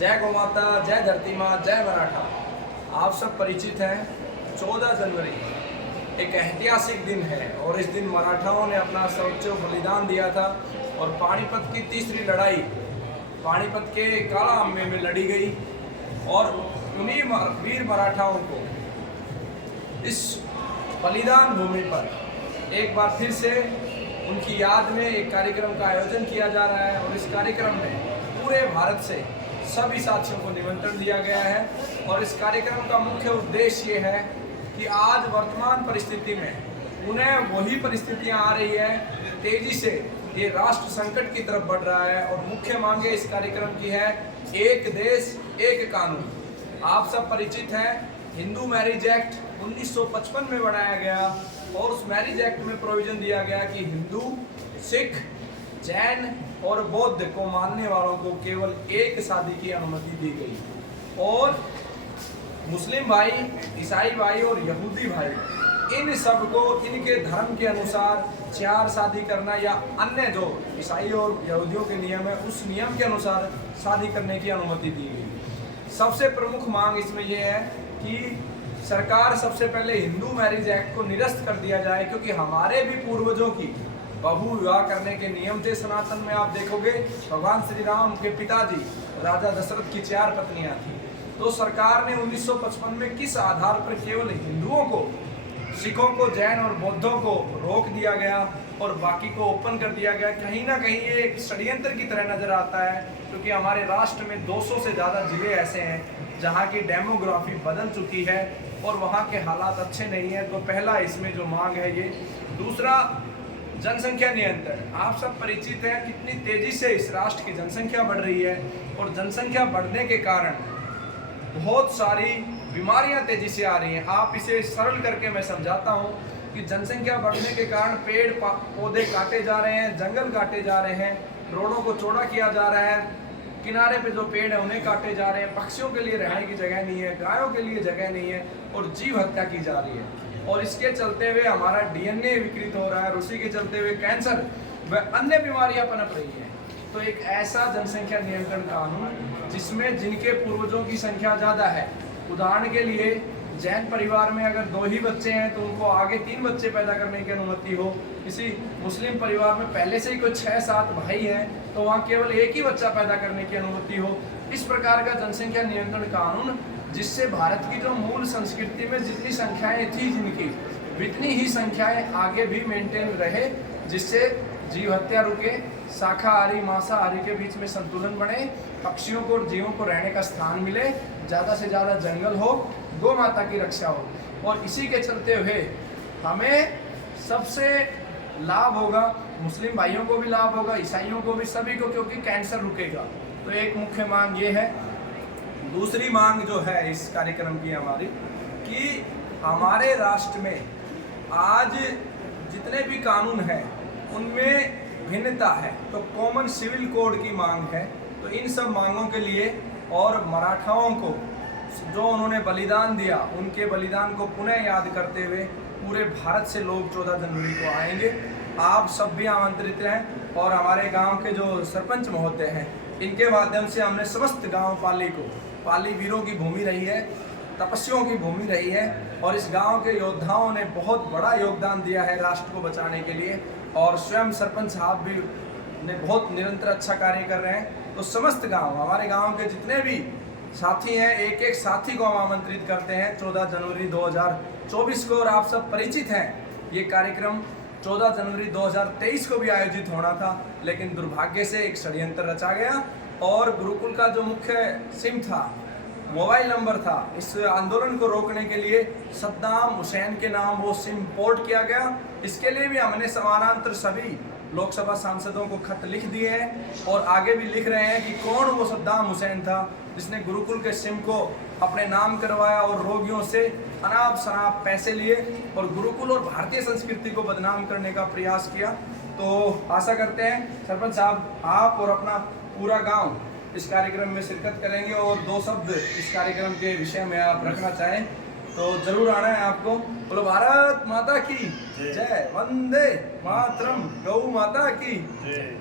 जय गौ माता, जय धरती माँ, जय मराठा। आप सब परिचित हैं, 14 जनवरी एक ऐतिहासिक दिन है और इस दिन मराठाओं ने अपना सर्वोच्च बलिदान दिया था और पानीपत की तीसरी लड़ाई पानीपत के काला अम्बे में लड़ी गई और उन्हीं वीर मराठाओं को इस बलिदान भूमि पर एक बार फिर से उनकी याद में एक कार्यक्रम का आयोजन किया जा रहा है और इस कार्यक्रम में पूरे भारत से सभी साथियों को निमंत्रण दिया गया है। और इस कार्यक्रम का मुख्य उद्देश्य ये है कि आज वर्तमान परिस्थिति में उन्हें वही परिस्थितियां आ रही है, तेजी से ये राष्ट्र संकट की तरफ बढ़ रहा है और मुख्य मांगे इस कार्यक्रम की है एक देश एक कानून। आप सब परिचित हैं, हिंदू मैरिज एक्ट 1955 में बनाया गया और उस मैरिज एक्ट में प्रोविजन दिया गया कि हिंदू, सिख, जैन और बौद्ध को मानने वालों को केवल एक शादी की अनुमति दी गई और मुस्लिम भाई, ईसाई भाई और यहूदी भाई इन सबको इनके धर्म के अनुसार 4 शादी करना या अन्य जो ईसाई और यहूदियों के नियम है उस नियम के अनुसार शादी करने की अनुमति दी गई। सबसे प्रमुख मांग इसमें यह है कि सरकार सबसे पहले हिंदू मैरिज एक्ट को निरस्त कर दिया जाए, क्योंकि हमारे भी पूर्वजों की बहु विवाह करने के नियम थे। सनातन में आप देखोगे भगवान श्री राम के पिताजी राजा दशरथ की 4 पत्नियां थी। तो सरकार ने 1955 में किस आधार पर केवल हिंदुओं को, सिखों को, जैन और बौद्धों को रोक दिया गया और बाकी को ओपन कर दिया गया। कहीं ना कहीं ये एक षड्यंत्र की तरह नजर आता है, क्योंकि हमारे राष्ट्र में 200 से ज़्यादा जिले ऐसे हैं जहाँ की डेमोग्राफी बदल चुकी है और वहाँ के हालात अच्छे नहीं हैं। तो पहला इसमें जो मांग है ये। दूसरा, जनसंख्या नियंत्रण। आप सब परिचित हैं कितनी तेजी से इस राष्ट्र की जनसंख्या बढ़ रही है और जनसंख्या बढ़ने के कारण बहुत सारी बीमारियां तेजी से आ रही हैं। आप इसे सरल करके मैं समझाता हूं कि जनसंख्या बढ़ने के कारण पेड़ पौधे काटे जा रहे हैं, जंगल काटे जा रहे हैं, रोडों को चौड़ा किया जा रहा है, किनारे पे जो पेड़ है उन्हें काटे जा रहे हैं, पक्षियों के लिए रहने की जगह नहीं है, गायों के लिए जगह नहीं है और जीव हत्या की जा रही है। और इसके चलते हुए हमारा डीएनए विकृत हो रहा है और उसी के चलते हुए कैंसर व अन्य बीमारियां पनप रही हैं। तो एक ऐसा जनसंख्या नियंत्रण कानून जिसमें जिनके पूर्वजों की संख्या ज़्यादा है, उदाहरण के लिए जैन परिवार में अगर 2 ही बच्चे हैं तो उनको आगे 3 बच्चे पैदा करने की अनुमति हो। किसी मुस्लिम परिवार में पहले से ही कोई 6-7 भाई हैं तो वहाँ केवल एक ही बच्चा पैदा करने की अनुमति हो। इस प्रकार का जनसंख्या नियंत्रण कानून, जिससे भारत की जो मूल संस्कृति में जितनी संख्याएं थी जिनकी, उतनी ही संख्याएं आगे भी मेंटेन रहे, जिससे जीव हत्या रुके, शाकाहारी मांसाहारी के बीच में संतुलन बने, पक्षियों को और जीवों को रहने का स्थान मिले, ज़्यादा से ज़्यादा जंगल हो, गौ माता की रक्षा हो। और इसी के चलते हुए हमें सबसे लाभ होगा, मुस्लिम भाइयों को भी लाभ होगा, ईसाइयों को भी, सभी को, क्योंकि कैंसर रुकेगा। तो एक मुख्य मांग ये है। दूसरी मांग जो है इस कार्यक्रम की हमारी, कि हमारे राष्ट्र में आज जितने भी कानून हैं उनमें भिन्नता है, तो कॉमन सिविल कोड की मांग है। तो इन सब मांगों के लिए और मराठाओं को जो उन्होंने बलिदान दिया, उनके बलिदान को पुनः याद करते हुए पूरे भारत से लोग 14 जनवरी को आएंगे। आप सब भी आमंत्रित हैं और हमारे गांव के जो सरपंच महोदय हैं, इनके माध्यम से हमने समस्त गांव पाली को, पाली वीरों की भूमि रही है, तपस्वियों की भूमि रही है और इस गांव के योद्धाओं ने बहुत बड़ा योगदान दिया है राष्ट्र को बचाने के लिए और स्वयं सरपंच साहब भी ने बहुत निरंतर अच्छा कार्य कर रहे हैं। तो समस्त गांव, हमारे गांव के जितने भी साथी हैं, एक एक साथी को हम आमंत्रित करते हैं 14 जनवरी 2024 को। और आप सब परिचित हैं, ये कार्यक्रम 14 जनवरी 2023 को भी आयोजित होना था, लेकिन दुर्भाग्य से एक षड्यंत्र रचा गया और गुरुकुल का जो मुख्य सिम था, मोबाइल नंबर था, इस आंदोलन को रोकने के लिए सद्दाम हुसैन के नाम वो सिम पोर्ट किया गया। इसके लिए भी हमने समानांतर सभी लोकसभा सांसदों को खत लिख दिए हैं और आगे भी लिख रहे हैं कि कौन वो सद्दाम हुसैन था जिसने गुरुकुल के सिम को अपने नाम करवाया और रोगियों से अनाप शनाप पैसे लिए और गुरुकुल और भारतीय संस्कृति को बदनाम करने का प्रयास किया। तो आशा करते हैं सरपंच साहब आप और अपना पूरा गांव इस कार्यक्रम में शिरकत करेंगे और 2 शब्द इस कार्यक्रम के विषय में आप रखना चाहें तो जरूर आना है आपको। बोलो भारत माता की जय, वंदे मातरम, गौ माता की जय।